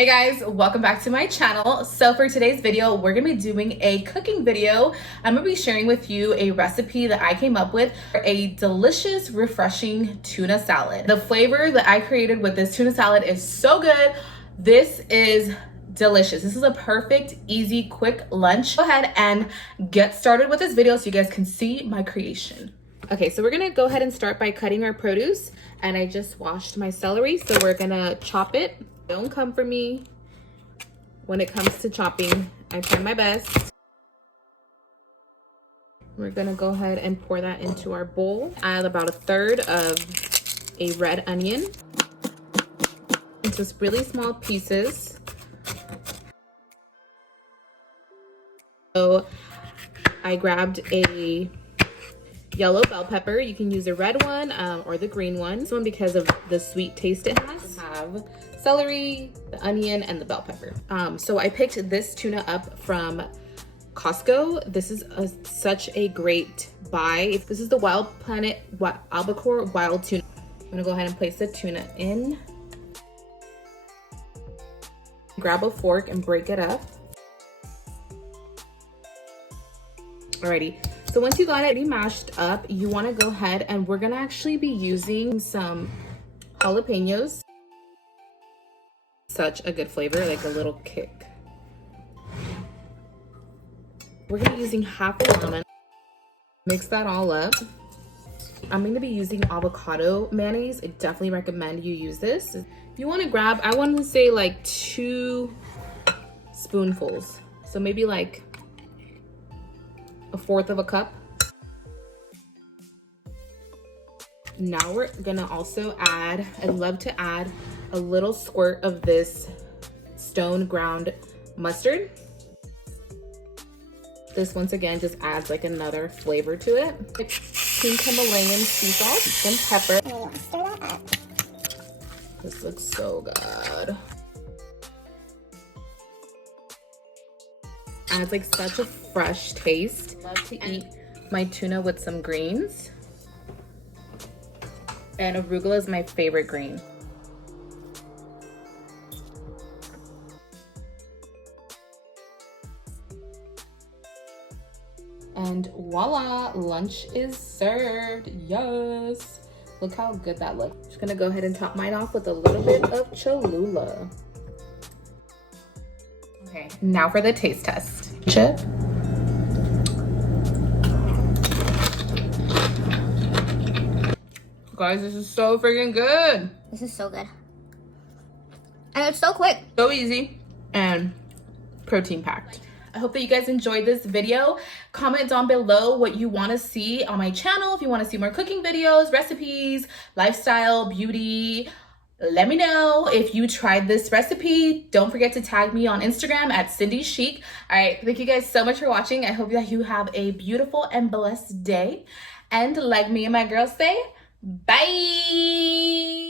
Hey guys, welcome back to my channel. So for today's video, we're gonna be doing a cooking video. I'm gonna be sharing with you a recipe that I came up with for a delicious, refreshing tuna salad. The flavor that I created with this tuna salad is so good. This is delicious. This is a perfect, easy, quick lunch. Go ahead and get started with this video so you guys can see my creation. Okay, so we're gonna go ahead and start by cutting our produce, and I just washed my celery, so we're gonna chop it. Don't come for me when it comes to chopping. I try my best. We're gonna go ahead and pour that into our bowl. Add about a third of a red onion into really small pieces. So I grabbed a yellow bell pepper. You can use a red one or the green one. This one because of the sweet taste it has. Have celery, the onion, and the bell pepper. So I picked this tuna up from Costco. This is such a great buy. This is the Wild Planet Albacore Wild Tuna. I'm gonna go ahead and place the tuna in. Grab a fork and break it up. Alrighty, so once you got it mashed up, you wanna go ahead and we're gonna actually be using some jalapenos. Such a good flavor, like a little kick. We're gonna be using half a lemon. Mix that all up. I'm gonna be using avocado mayonnaise. I definitely recommend you use this. You wanna grab, I want to say like 2 spoonfuls. So maybe like 1/4 of a cup. Now we're gonna also add, I love to add a little squirt of this stone ground mustard. This once again just adds like another flavor to it. Pink Himalayan sea salt and pepper. Stir that up. This looks so good. Adds like such a fresh taste. Love to eat my tuna with some greens. And arugula is my favorite green. And voila, lunch is served. Yes. Look how good that looks. Just gonna go ahead and top mine off with a little bit of Cholula. Okay, now for the taste test. Chip. Guys, this is so freaking good. This is so good. And it's so quick. So easy and protein packed. I hope that you guys enjoyed this video. Comment down below what you want to see on my channel. If you want to see more cooking videos, recipes, lifestyle, beauty, let me know. If you tried this recipe, don't forget to tag me on Instagram at CindyyChic. All right, thank you guys so much for watching. I hope that you have a beautiful and blessed day. And like me and my girls say, bye.